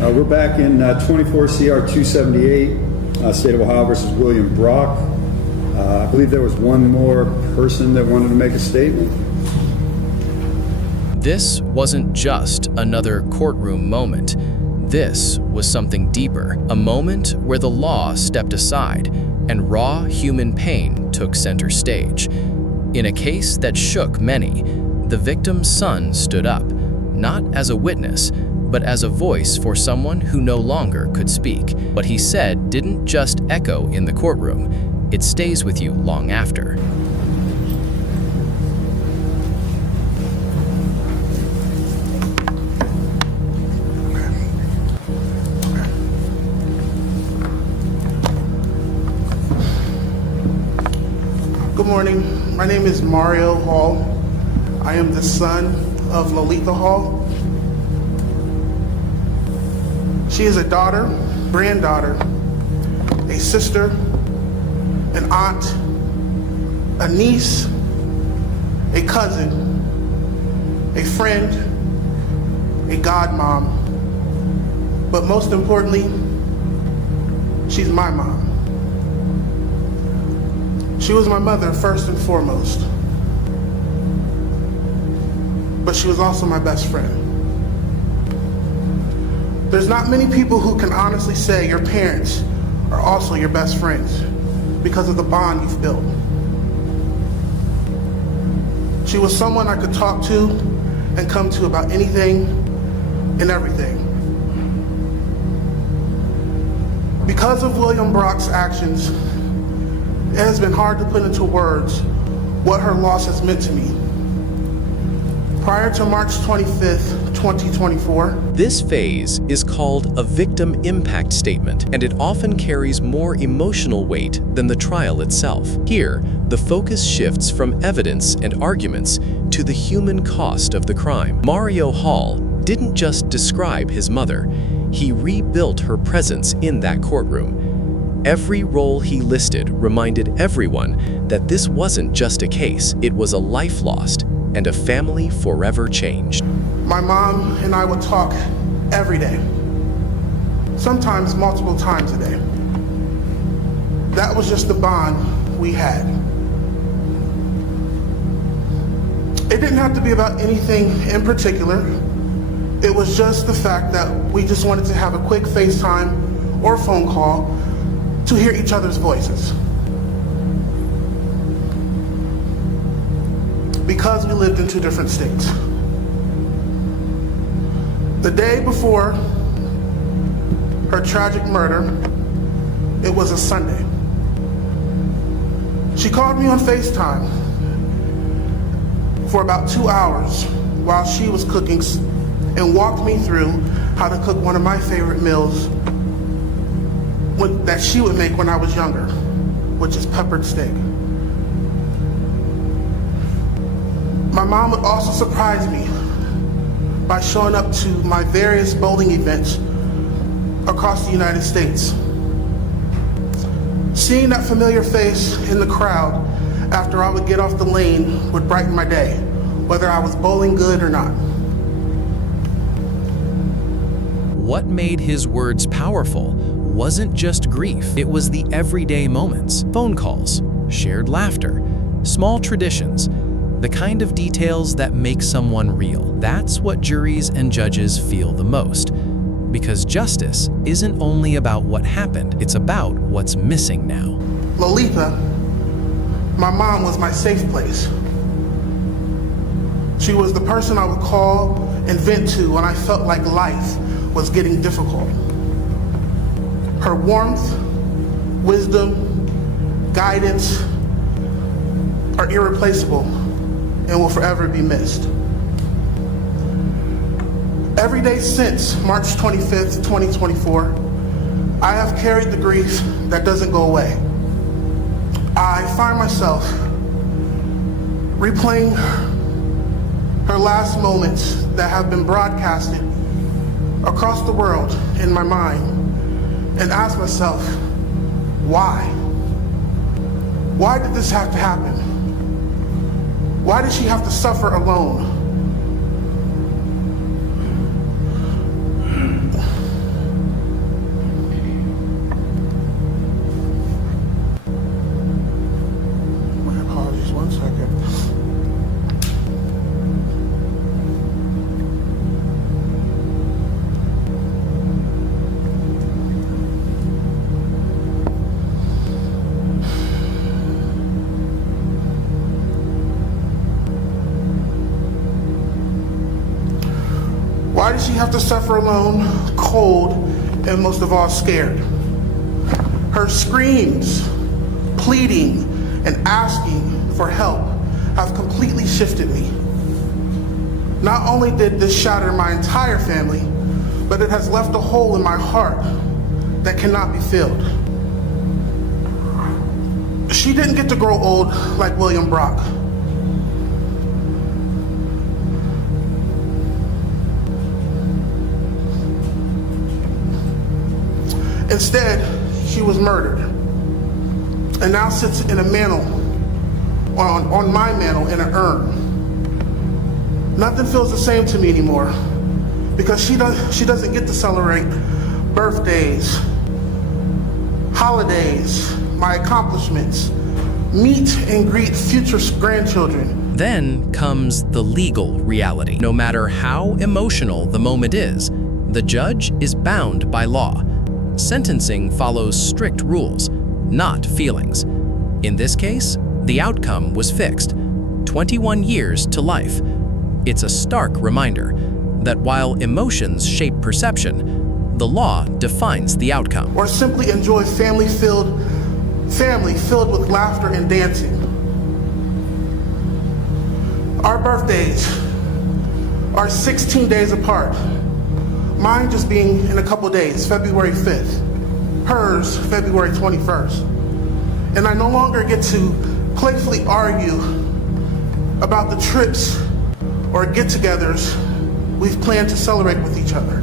We're back in 24 CR 278, State of Ohio versus William Brock. I believe there was one more person that wanted to make a statement. This wasn't just another courtroom moment. This was something deeper, a moment where the law stepped aside and raw human pain took center stage. In a case that shook many, the victim's son stood up, not as a witness, but as a voice for someone who no longer could speak. What he said didn't just echo in the courtroom, it stays with you long after. Good morning. My name is Mario Hall. I am the son of Lolita Hall. She is a daughter, granddaughter, a sister, an aunt, a niece, a cousin, a friend, a godmom, but most importantly, she's my mom. She was my mother first and foremost, but she was also my best friend. There's not many people who can honestly say your parents are also your best friends because of the bond you've built. She was someone I could talk to and come to about anything and everything. Because of William Brock's actions, it has been hard to put into words what her loss has meant to me. Prior to March 25th, 2024. This phase is called a victim impact statement, and it often carries more emotional weight than the trial itself. Here, the focus shifts from evidence and arguments to the human cost of the crime. Mario Hall didn't just describe his mother, he rebuilt her presence in that courtroom. Every role he listed reminded everyone that this wasn't just a case, it was a life lost and a family forever changed. My mom and I would talk every day, sometimes multiple times a day. That was just the bond we had. It didn't have to be about anything in particular. It was just the fact that we just wanted to have a quick FaceTime or phone call to hear each other's voices. Because we lived in two different states. The day before her tragic murder, it was a Sunday. She called me on FaceTime for about 2 hours while she was cooking and walked me through how to cook one of my favorite meals that she would make when I was younger, which is peppered steak. My mom would also surprise me by showing up to my various bowling events across the United States. Seeing that familiar face in the crowd after I would get off the lane would brighten my day, whether I was bowling good or not. What made his words powerful wasn't just grief, it was the everyday moments, phone calls, shared laughter, small traditions, the kind of details that make someone real. That's what juries and judges feel the most. Because justice isn't only about what happened, it's about what's missing now. Lolita, my mom, was my safe place. She was the person I would call and vent to when I felt like life was getting difficult. Her warmth, wisdom, guidance are irreplaceable and will forever be missed. Every day since March 25th, 2024, I have carried the grief that doesn't go away. I find myself replaying her last moments that have been broadcasted across the world in my mind and ask myself, why? Why did this have to happen? Why did she have to suffer alone? have to suffer alone, cold, and most of all, scared. Her screams, pleading, and asking for help have completely shifted me. Not only did this shatter my entire family, but it has left a hole in my heart that cannot be filled. She didn't get to grow old like William Brock. Instead, she was murdered and now sits in a mantle, on my mantle in an urn. Nothing feels the same to me anymore because she doesn't get to celebrate birthdays, holidays, my accomplishments, meet and greet future grandchildren. Then comes the legal reality. No matter how emotional the moment is, the judge is bound by law. Sentencing follows strict rules, not feelings. In this case, the outcome was fixed: 21 years to life. It's a stark reminder that while emotions shape perception, the law defines the outcome. Or simply enjoy family filled with laughter and dancing. Our birthdays are 16 days apart. Mine just being in a couple days, February 5th. Hers, February 21st. And I no longer get to playfully argue about the trips or get-togethers we've planned to celebrate with each other.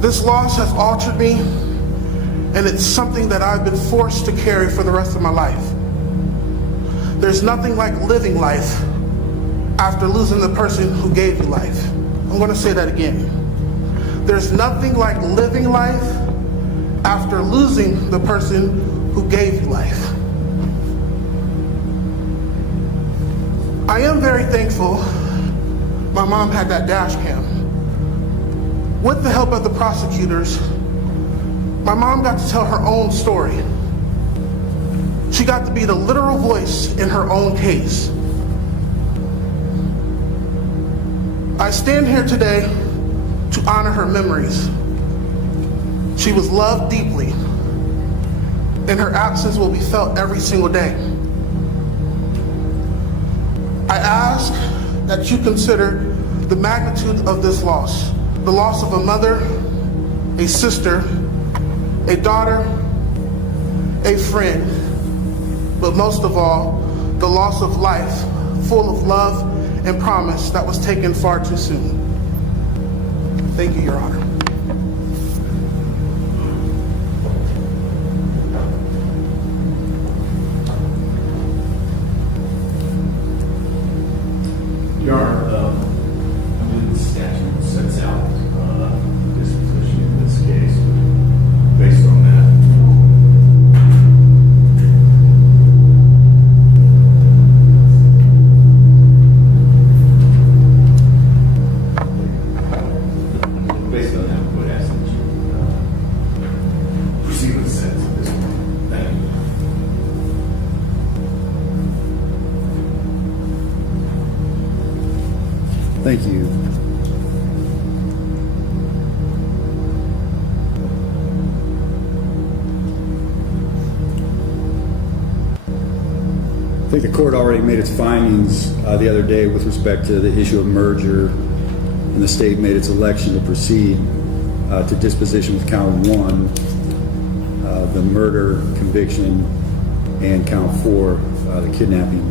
This loss has altered me, and it's something that I've been forced to carry for the rest of my life. There's nothing like living life after losing the person who gave you life. I'm going to say that again. There's nothing like living life after losing the person who gave you life. I am very thankful my mom had that dash cam. With the help of the prosecutors, my mom got to tell her own story. She got to be the literal voice in her own case. I stand here today to honor her memories. She was loved deeply, and her absence will be felt every single day. I ask that you consider the magnitude of this loss, the loss of a mother, a sister, a daughter, a friend, but most of all, the loss of life full of love and promise that was taken far too soon. Thank you, Your Honor. Your Honor, I believe the statute sets out disposition in this case. Based on that, we would ask that you proceed with the sentence at this point. Thank you. Thank you. I think the court already made its findings the other day with respect to the issue of merger, and the state made its election to proceed to disposition with count 1, the murder conviction, and count 4, the kidnapping.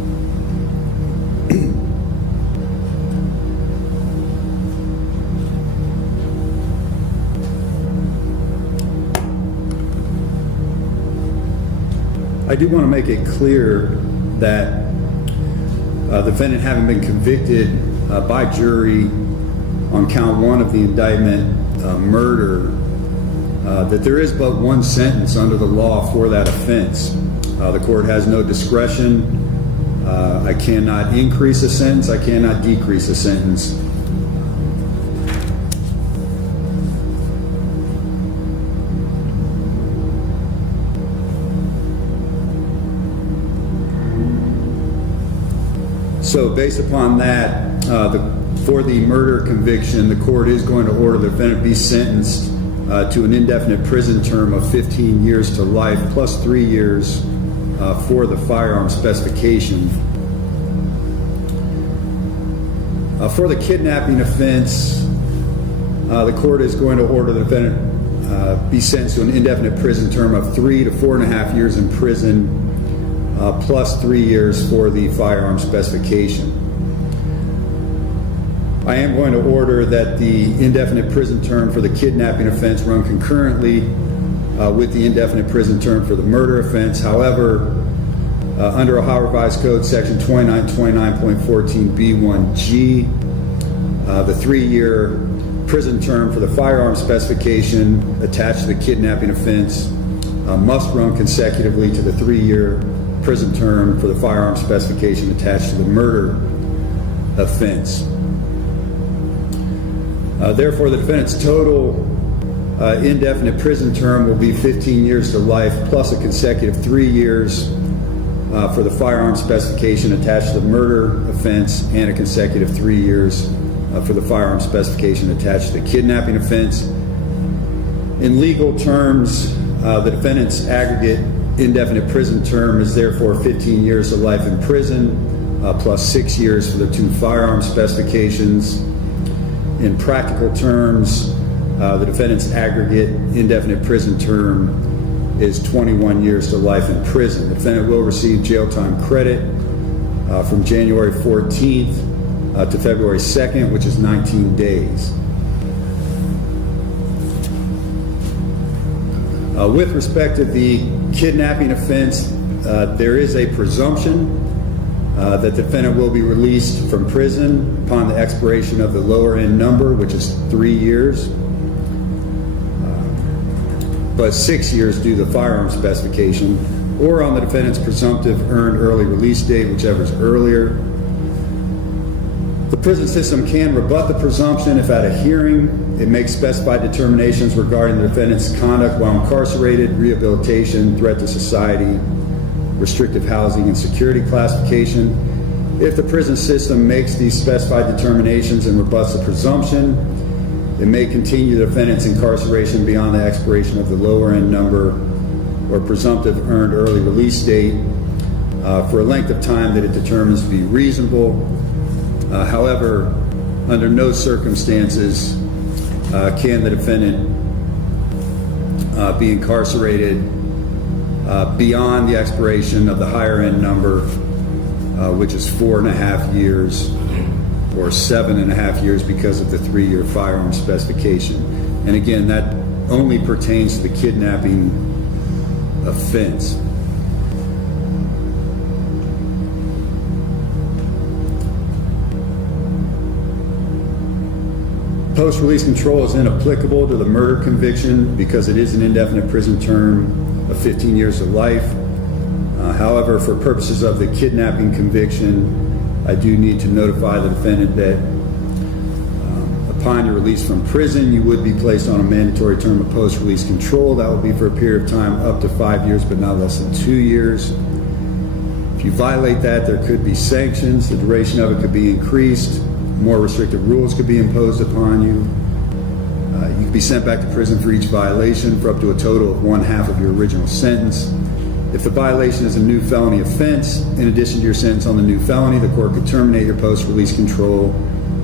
I do want to make it clear that the defendant, having been convicted by jury on count 1 of the indictment, murder, that there is but one sentence under the law for that offense. The court has no discretion. I cannot increase a sentence. I cannot decrease a sentence. So based upon that, for the murder conviction, the court is going to order the defendant be sentenced to an indefinite prison term of 15 years to life plus 3 years for the firearm specification. For the kidnapping offense, the court is going to order the defendant be sentenced to an indefinite prison term of 3 to 4.5 years in prison, plus 3 years for the firearm specification. I am going to order that the indefinite prison term for the kidnapping offense run concurrently with the indefinite prison term for the murder offense. However, under Ohio Revised Code Section 2929.14b1g, the 3-year prison term for the firearm specification attached to the kidnapping offense must run consecutively to the 3-year prison term for the firearm specification attached to the murder offense. Therefore, the defendant's total indefinite prison term will be 15 years to life plus a consecutive 3 years for the firearm specification attached to the murder offense and a consecutive 3 years for the firearm specification attached to the kidnapping offense. In legal terms, the defendant's aggregate indefinite prison term is therefore 15 years to life in prison plus 6 years for the 2 firearm specifications. In practical terms, the defendant's aggregate indefinite prison term is 21 years to life in prison. The defendant will receive jail time credit from January 14th to February 2nd, which is 19 days. With respect to the kidnapping offense, there is a presumption that the defendant will be released from prison upon the expiration of the lower end number, which is 3 years, but 6 years due to the firearm specification, or on the defendant's presumptive earned early release date, whichever is earlier. The prison system can rebut the presumption if at a hearing it makes specified determinations regarding the defendant's conduct while incarcerated, rehabilitation, threat to society, restrictive housing, and security classification. If the prison system makes these specified determinations and rebuts the presumption, it may continue the defendant's incarceration beyond the expiration of the lower end number or presumptive earned early release date for a length of time that it determines to be reasonable. However, under no circumstances can the defendant be incarcerated beyond the expiration of the higher end number, which is 4.5 years or 7.5 years because of the 3-year firearm specification. And again, that only pertains to the kidnapping offense. Post-release control is inapplicable to the murder conviction because it is an indefinite prison term of 15 years to life. However, for purposes of the kidnapping conviction, I do need to notify the defendant that upon your release from prison, you would be placed on a mandatory term of post-release control. That will be for a period of time up to 5 years, but not less than 2 years. If you violate that, there could be sanctions. The duration of it could be increased. More restrictive rules could be imposed upon you. You could be sent back to prison for each violation for up to a total of 1/2 of your original sentence. If the violation is a new felony offense, in addition to your sentence on the new felony, the court could terminate your post-release control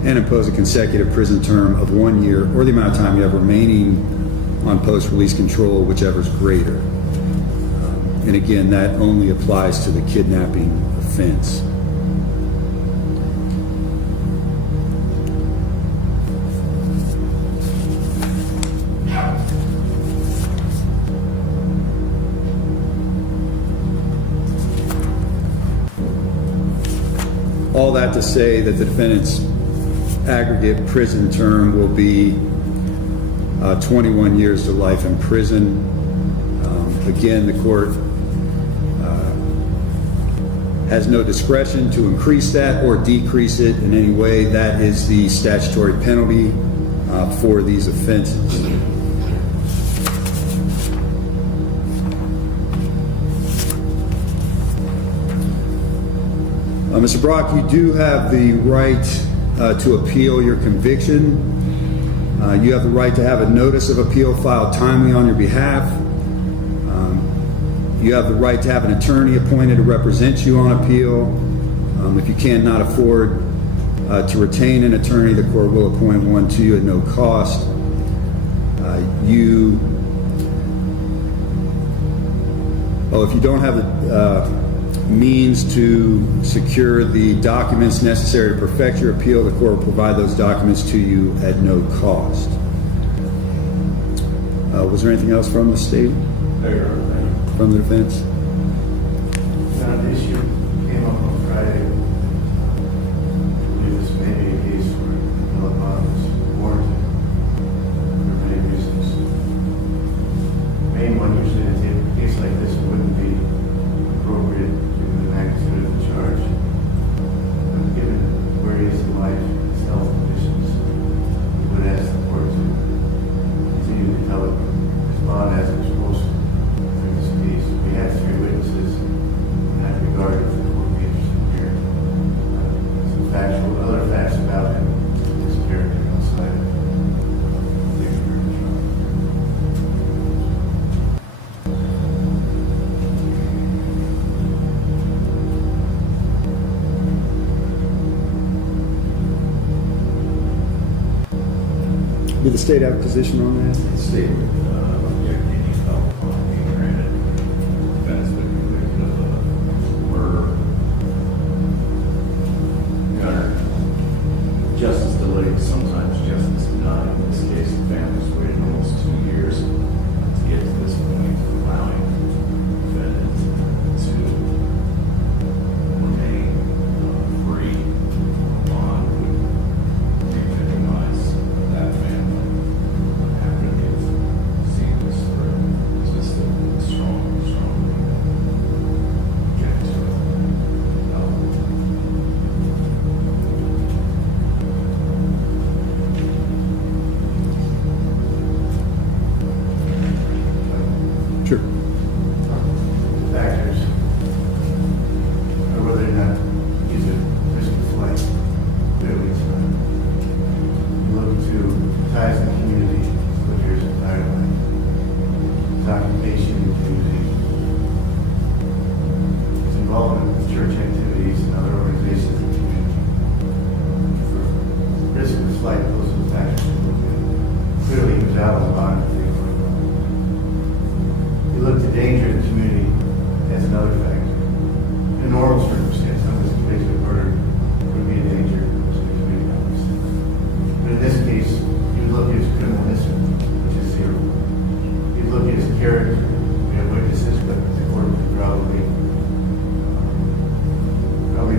and impose a consecutive prison term of 1 year or the amount of time you have remaining on post-release control, whichever is greater. And again, that only applies to the kidnapping offense. All that to say that the defendant's aggregate prison term will be 21 years to life in prison. Again, the court has no discretion to increase that or decrease it in any way. That is the statutory penalty for these offenses. Mr. Brock, you do have the right to appeal your conviction. You have the right to have a notice of appeal filed timely on your behalf. You have the right to have an attorney appointed to represent you on appeal. If you cannot afford to retain an attorney, the court will appoint one to you at no cost. If you don't have the means to secure the documents necessary to perfect your appeal, the court will provide those documents to you at no cost. Was there anything else from the state? From the defense? An issue came up on Friday. I believe this may be a case where appellate bond is warranted for many reasons. The main one, usually in a case like this, it wouldn't be appropriate given the magnitude of the charge. But given where he is in life, his health conditions, we would ask the court to continue to tell his bond as it's supposed to. We had 3 witnesses in that regard if the court be interested here. Some other facts about him, his character outside of the trial. Did the state have a position on that? The state would object to any appellate bond being granted. Defense would convict of murder. Your Honor, justice delayed, sometimes justice denied. In this case, the family's waited almost 2 years to get to this point, allowing the defendant to remain free on bond would re-victimize that family after they've seen this through. It's just a strong get to it. Sure. Factors or whether or not he's a risk of flight. Clearly, it's not. You look to ties in the community, look at his entire life, his occupation in the community, his involvement with church activities and other organizations in the community. For risk of flight, those are the factors to look at. Clearly, he was out on bond and things like that. You look to danger in the community as another factor. In a normal circumstance, someone's convicted of murder would be a danger to the community members. But in this case, you look at his criminal history, which is 0. You look at his character. We have witnesses, but the court probably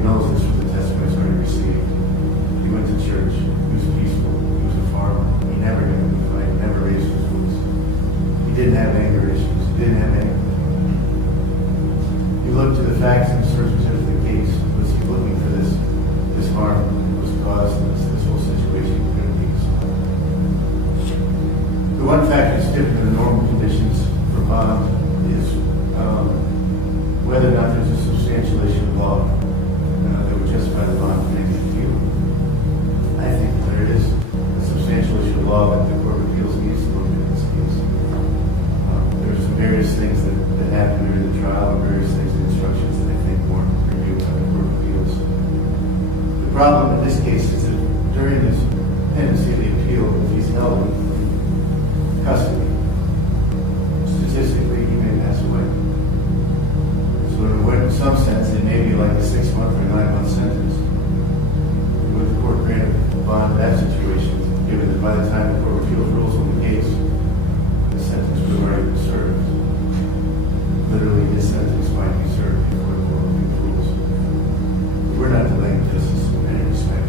knows this from the testimony he's already received. He went to church. He was peaceful. He was a farmer. He never got into a fight. Never raised his voice. He didn't have anger issues. He didn't have any. You look to the facts and circumstances of the case. Was he looking for this harm that was caused in this whole situation? Couldn't be solved. The one factor that's different than the normal conditions for bond is whether or not there's a substantial issue of law that would justify the bond for making appeal. I think there is a substantial issue of law that the Court of Appeals needs to look at in this case. There's some various things that happened during the trial and various things in instructions that I think weren't reviewed by the Court of Appeals. The problem in this case is that during this pendency of the appeal, if he's held in custody, statistically he may pass away. So in some sense, it may be like a 6-month or 9-month sentence. Would the court grant a bond in that situation, given that by the time the Court of Appeals rules on the case, the sentence would have already been served? Literally, his sentence might be served before the Court of Appeals rules. We're not delaying justice in any respect.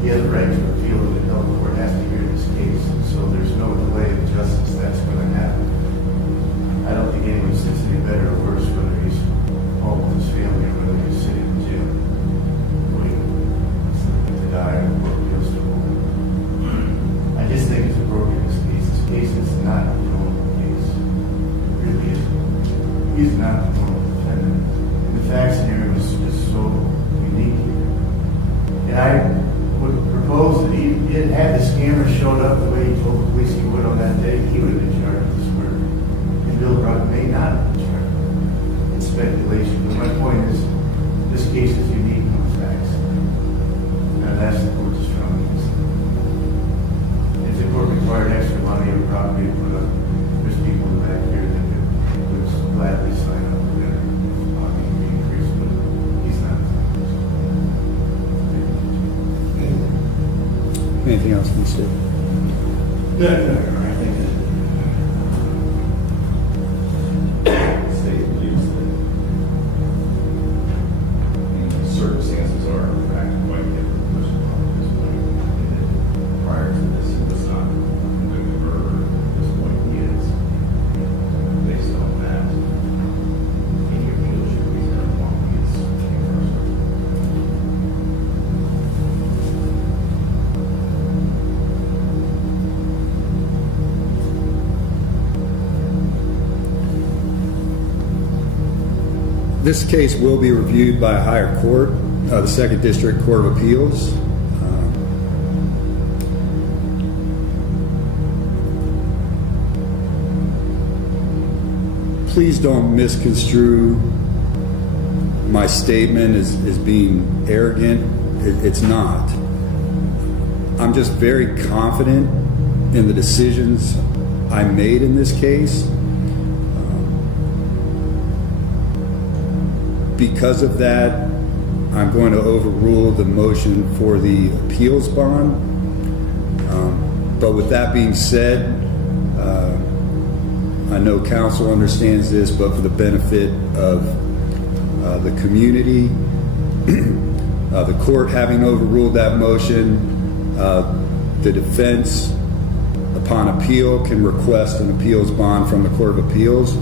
He has a right to appeal, and the appellate court has to hear this case. So there's no delay of justice that's going to happen. I don't think anyone sits any better or worse whether he's home with his family or whether he's sitting in jail waiting to die or Court of Appeals to rule. I just think it's appropriate in this case. This case is not a normal case. It really isn't. He's not a normal defendant. And the fact scenario is so unique proposed that he had the scammer showed up the way he told the police he would on that day, he would have been charged with this murder. And Bill Brock may not have been charged. It's speculation. But my point is, this case is unique on the facts. And that's the court's strong case. If the court required extra money or property to put up, there's people in the back here that would gladly sign up for that. Pocket be increased, but he's not. Anything else from the state? No, I think The state believes that the circumstances are in fact quite different from this point. Prior to this, he was not convicted of murder. At this point, he is. Based on that, any appeal should be done while he is incarcerated. This case will be reviewed by a higher court, the Second District Court of Appeals. Please don't misconstrue my statement as being arrogant. It's not. I'm just very confident in the decisions I made in this case. Because of that, I'm going to overrule the motion for the appeals bond. But with that being said, I know counsel understands this, but for the benefit of the community, the court having overruled that motion, the defense, upon appeal, can request an appeals bond from the Court of Appeals.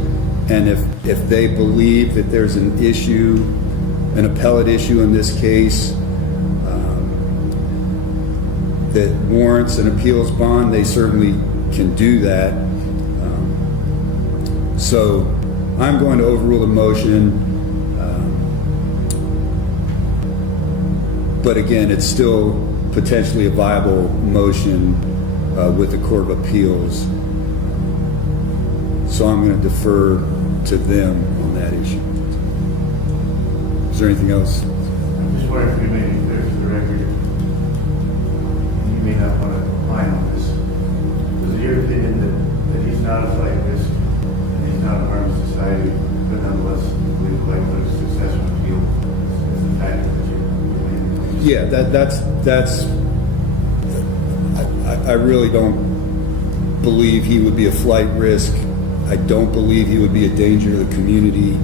And if they believe that there's an issue, an appellate issue in this case, that warrants an appeals bond, they certainly can do that. So I'm going to overrule the motion. But again, it's still potentially a viable motion with the Court of Appeals. So I'm going to defer to them on that issue. Is there anything else? I'm just wondering if we made it clear to the record. You may not want to opine on this. Was it your opinion that he's not a flight risk and he's not a harm to society, but nonetheless believe the likelihood of successful appeal is the factor that you're Yeah, that's. I really don't believe he would be a flight risk. I don't believe he would be a danger to the community.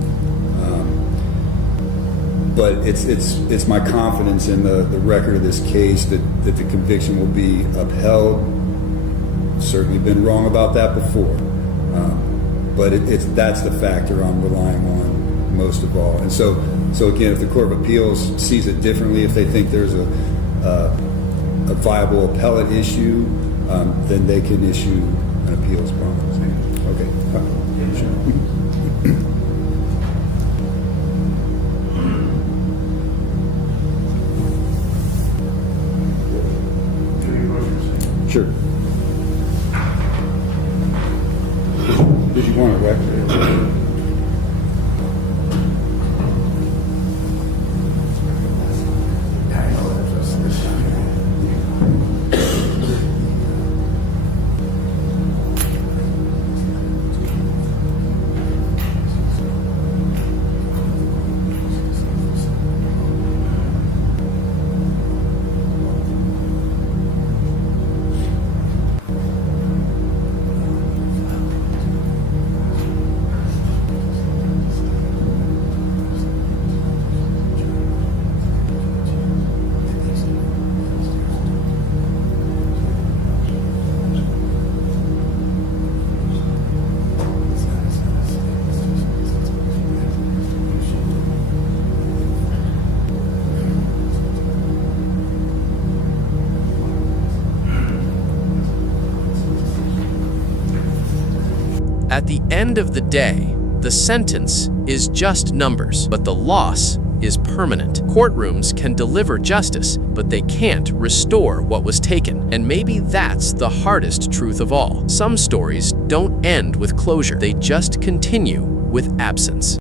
But it's my confidence in the record of this case that the conviction will be upheld. Certainly been wrong about that before. But that's the factor I'm relying on most of all. And so again, if the Court of Appeals sees it differently, if they think there's a viable appellate issue, then they can issue an appeals bond. Okay. Sure. Did you want a record? At the end of the day, the sentence is just numbers, but the loss is permanent. Courtrooms can deliver justice, but they can't restore what was taken. And maybe that's the hardest truth of all. Some stories don't end with closure, they just continue with absence.